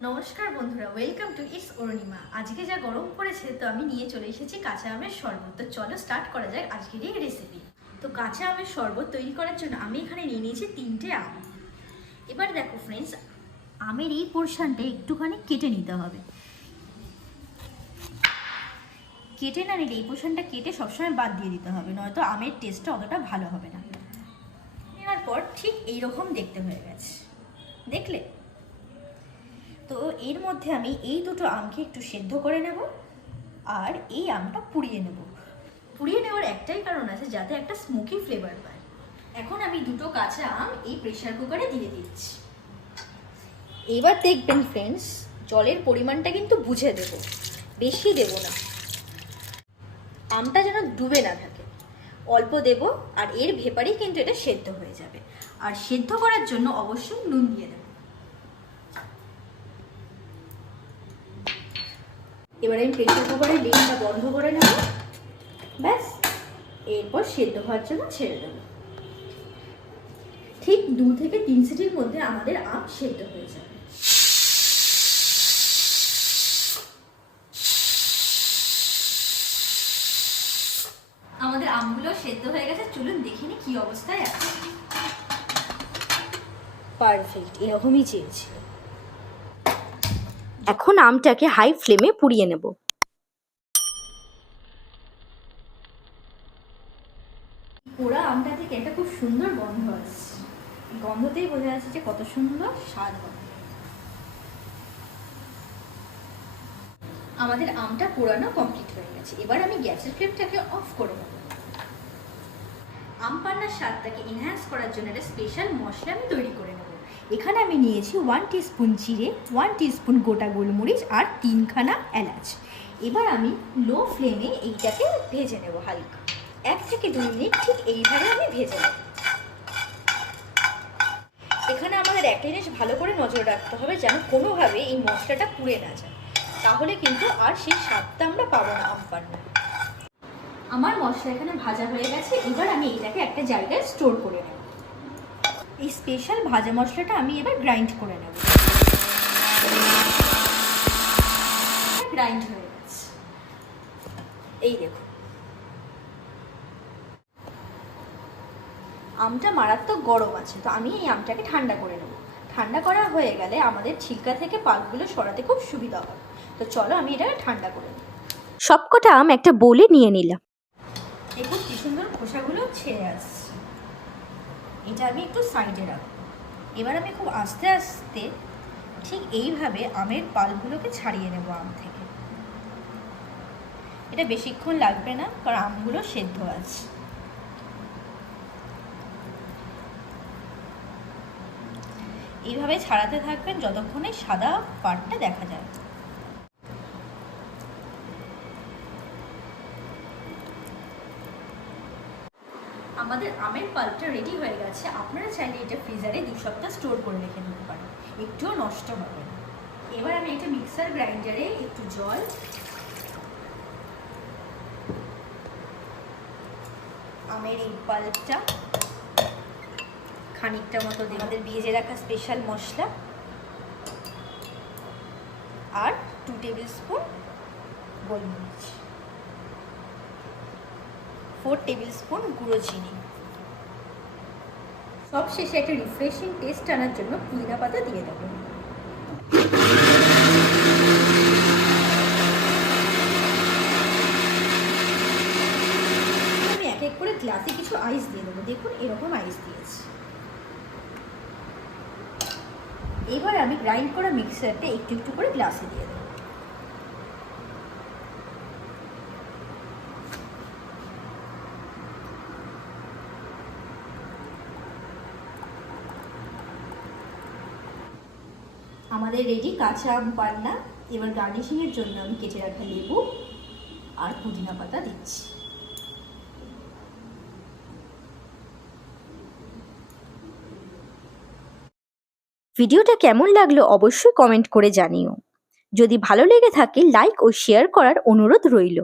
নমস্কার বন্ধুরা, welcome to its Arunima. আজকে যা গরম পড়েছে তো আমি নিয়ে চলে এসেছি কাঁচা আমের শরবত। তো চলো স্টার্ট করা যাক আজকের এই রেসিপি। তো কাঁচা আমের শরবত তৈরি করার জন্য আমি এখানে নিয়ে নিয়েছি 3টে আম। এবার দেখো ফ্রেন্ডস, আমের এই পোর্শনটা একটুখানি কেটে নিতে হবে। কেটে না নিলে এই পোর্শনটা কেটে সবসময় বাদ দিয়ে দিতে হবে, নয়তো আমের টেস্টটা অতটা ভালো হবে না। নেওয়ার পর ঠিক এইরকম দেখতে হয়ে গেছে, দেখলে? তো এর মধ্যে আমি এই দুটো আমকে একটু সেদ্ধ করে নেব আর এই আমটা পুড়িয়ে নেব। পুড়িয়ে নেওয়ার একটাই কারণ আছে, যাতে একটা স্মোকি ফ্লেভার পায়। এখন আমি দুটো কাঁচা আম এই প্রেসার কুকারে দিয়ে দিচ্ছি। এবার দেখবেন ফ্রেন্ডস, জলের পরিমাণটা কিন্তু বুঝে দেব, বেশি দেব না। আমটা যেন ডুবে না থাকে, অল্প দেব। আর এর ভেপারেই কিন্তু এটা সেদ্ধ হয়ে যাবে। আর সেদ্ধ করার জন্য অবশ্যই নুন দিয়ে দেব। এবার আমি প্রেসার কুকারের লিডটা বন্ধ করে নেব, ব্যাস। এরপর সেদ্ধ হওয়ার জন্য ছেড়ে দেব। ঠিক 2 থেকে 3 সিটির মধ্যে আমাদের আম সেদ্ধ হয়ে যাবে। আমাদের আমগুলো সেদ্ধ হয়ে গেছে, চলুন দেখিনি কি অবস্থায় আছে। পারফেক্ট, এরকমই চেয়েছি। এখন আমটাকে হাই ফ্লেমে পুড়িয়ে নেব। পোড়া আমটা থেকে একটা খুব সুন্দর গন্ধ আসছে। গন্ধতেই বোঝা যাচ্ছে যে কত সুন্দর স্বাদ হবে। আমাদের আমটা পোড়ানো কমপ্লিট হয়ে গেছে। এবার আমি গ্যাসের ফ্লেমটাকে অফ করে নেব। আম পান্নার স্বাদটাকে এনহ্যান্স করার জন্য একটা স্পেশাল মশলা আমি তৈরি করে নেব। এখানে আমি নিয়েছি 1 টিস্পুন জিরে, 1 টিস্পুন গোটা গোলমরিচ আর 3খানা এলাচ। এবার আমি লো ফ্লেমে এইটাকে ভেজে নেব হালকা। 1 থেকে 2 মিনিট ঠিক এইভাবে আমি ভেজে নেব। এখানে আমাদের একটা জিনিস ভালো করে নজর রাখতে হবে, যেন কোনোভাবে এই মশলাটা পুড়ে না যায়, তাহলে কিন্তু আর সেই স্বাদটা আমরা পাবো না আম পান্না। আমার মশলা এখানে ভাজা হয়ে গেছে। এবার আমি এটাকে একটা জায়গায় স্টোর করে নেব। এই স্পেশাল ভাজা মশলাটা আমি এবার গ্রাইন্ড করে নেব। গ্রাইন্ড হয়ে গেছে, এই দেখো। আমটা মারাত্মক গরম আছে, তো আমি এই আমটাকে ঠান্ডা করে নেব। ঠান্ডা করা হয়ে গেলে আমাদের ছিলকা থেকে পাল্পগুলো সরাতে খুব সুবিধা হবে। তো চলো আমি এটাকে ঠান্ডা করে নেব। সবকটা আম একটা বোলে নিয়ে নিলাম। দেখুন কি সুন্দর খোসাগুলো ছেড়ে আসছে। এটা আমি একটু সাইডে রাখবো। এবার আমি খুব আস্তে আস্তে ঠিক এইভাবে আমের পাল্পগুলোকে ছাড়িয়ে নেব আম থেকে। এটা বেশিক্ষণ লাগবে না, কারণ আমগুলো সেদ্ধ আছে। এইভাবে ছাড়াতে থাকবেন যতক্ষণে সাদা পার্টটা দেখা যায়। আমাদের আমের পাল্পটা রেডি হয়ে গেছে। আপনারা চাইলে এটা ফ্রিজারে 2 সপ্তাহ স্টোর করে রেখে দিতে পারেন, একটুও নষ্ট হবে না। এবার আমি একটা মিক্সার গ্রাইন্ডারে একটু জল, আমের এই পাল্পটা খানিকটা মতো দিয়ে আমাদের ভেজে রাখা স্পেশাল মশলা আর 2 টেবিল স্পুন গোলমরিচ, 4 টেবিল স্পুন গুঁড়ো চিনি। সব শেষে একটা রিফ্রেশিং টেস্ট আনার জন্য পুদিনা পাতা দিয়ে দেবো। আমি এক এক করে গ্লাসে কিছু আইস দিয়ে দেবো। দেখুন এরকম আইস দিয়েছি। এবার আমি গ্রাইন্ড করা মিক্সারটা একটু একটু করে গ্লাসে দিয়ে দেবো। আমাদের রেডি কাঁচা আম পান্না। এবার গার্নিশিংয়ের জন্য আমি কেটে রাখা লেবু আর পুদিনা পাতা দিচ্ছি। ভিডিওটা কেমন লাগলো অবশ্যই কমেন্ট করে জানিও। যদি ভালো লেগে থাকে লাইক ও শেয়ার করার অনুরোধ রইল।